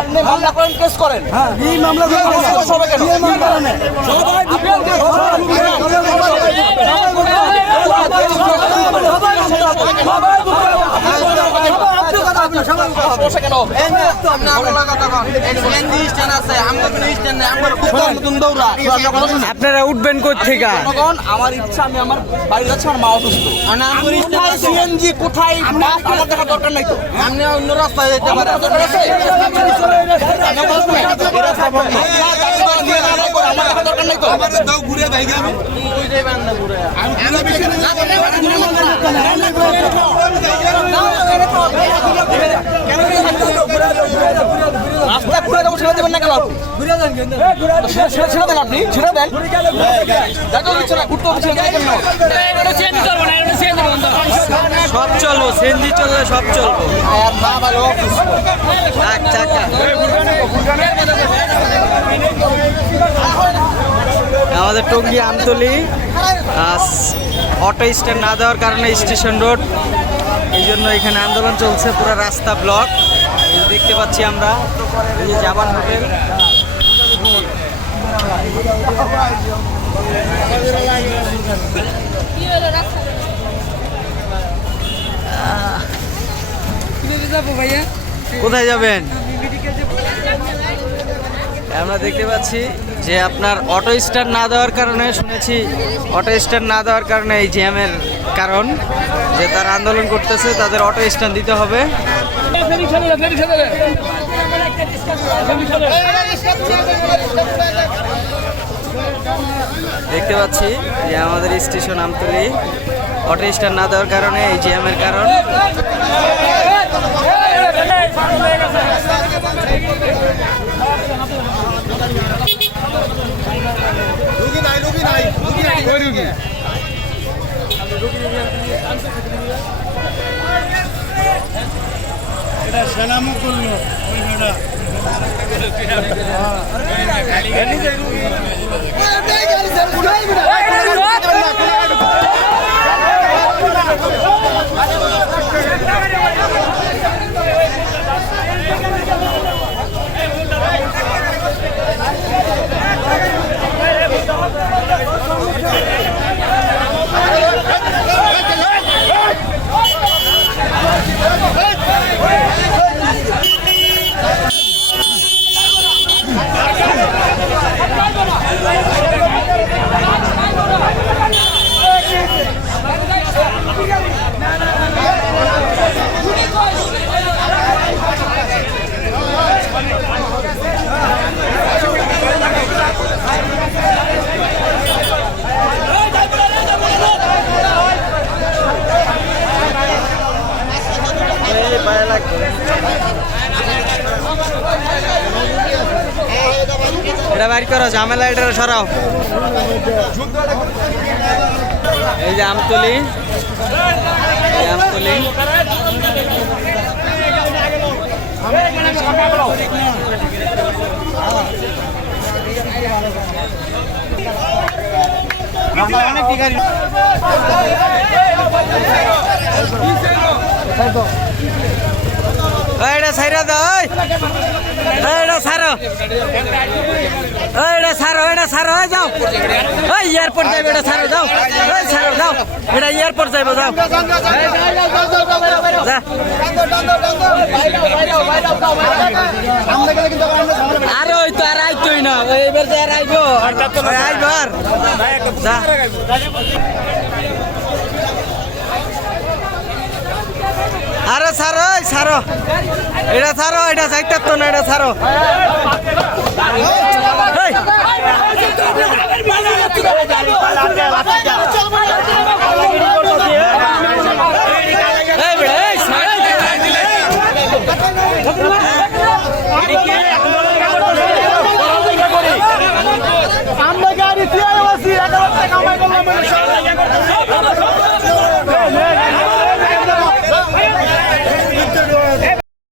আপনি মামলা করেন, কেস করেন, এই মামলা আপনারা উঠবেন কোথেকে? আমার ইচ্ছা, আমি আমার বাড়ি যাচ্ছি, আমার মা অসুস্থ। সিএনজি কোথায় আমার দেখা দরকার নাই তো, আপনি অন্য রাস্তায় যেতে পারেন। আমার দেখা দরকার নাই তো, ঘুরে যাই আমি রাস্তা ঘুরে যাবো, ছেড়ে দেবেন না কেন? ছেড়ে দেন, আপনি ছেড়ে দেন, সব চলবো, সিএনজি চলবে, সব চলবো। আমাদের টঙ্গী আমতলী অটো স্ট্যান্ড না দেওয়ার কারণে স্টেশন রোড, এই জন্য এখানে আন্দোলন চলছে, পুরো রাস্তা ব্লক দেখতে পাচ্ছি আমরা। এই যে জাবান হোটেল, কোথায় যাবেন? আমরা দেখতে পাচ্ছি যে আপনার অটো স্ট্যান্ড না দেওয়ার কারণে, শুনেছি অটো স্ট্যান্ড না দেওয়ার কারণে এই জ্যামের কারণ, যে তারা আন্দোলন করতেছে, তাদের অটো স্ট্যান্ড দিতে হবে। দেখতে পাচ্ছি যে আমাদের স্টেশন আমতলী অটো স্ট্যান্ড না দেওয়ার কারণে এই জ্যামের কারণ। এটা বাইর করো, ঝামেলা এটা সরাও। এই যে আমতলী, আমতলী অনেক টিকারি এটা সাইরা দাও, এটা সারো, এটা সারো, এটা সারো, যাও ওই এয়ারপোর্ট যাইবে, এটা সারো, যাও ওই সারো, যাও এটা এয়ারপোর্ট যাইবে, যাও আর ওই তো আর আইতোই না, এবার যে আর আইবো আইবো আর যা। আরে সারো, সারো, এটা সারো, এটা যাইতে তো না, এটা সারো। আমরা গাড়ি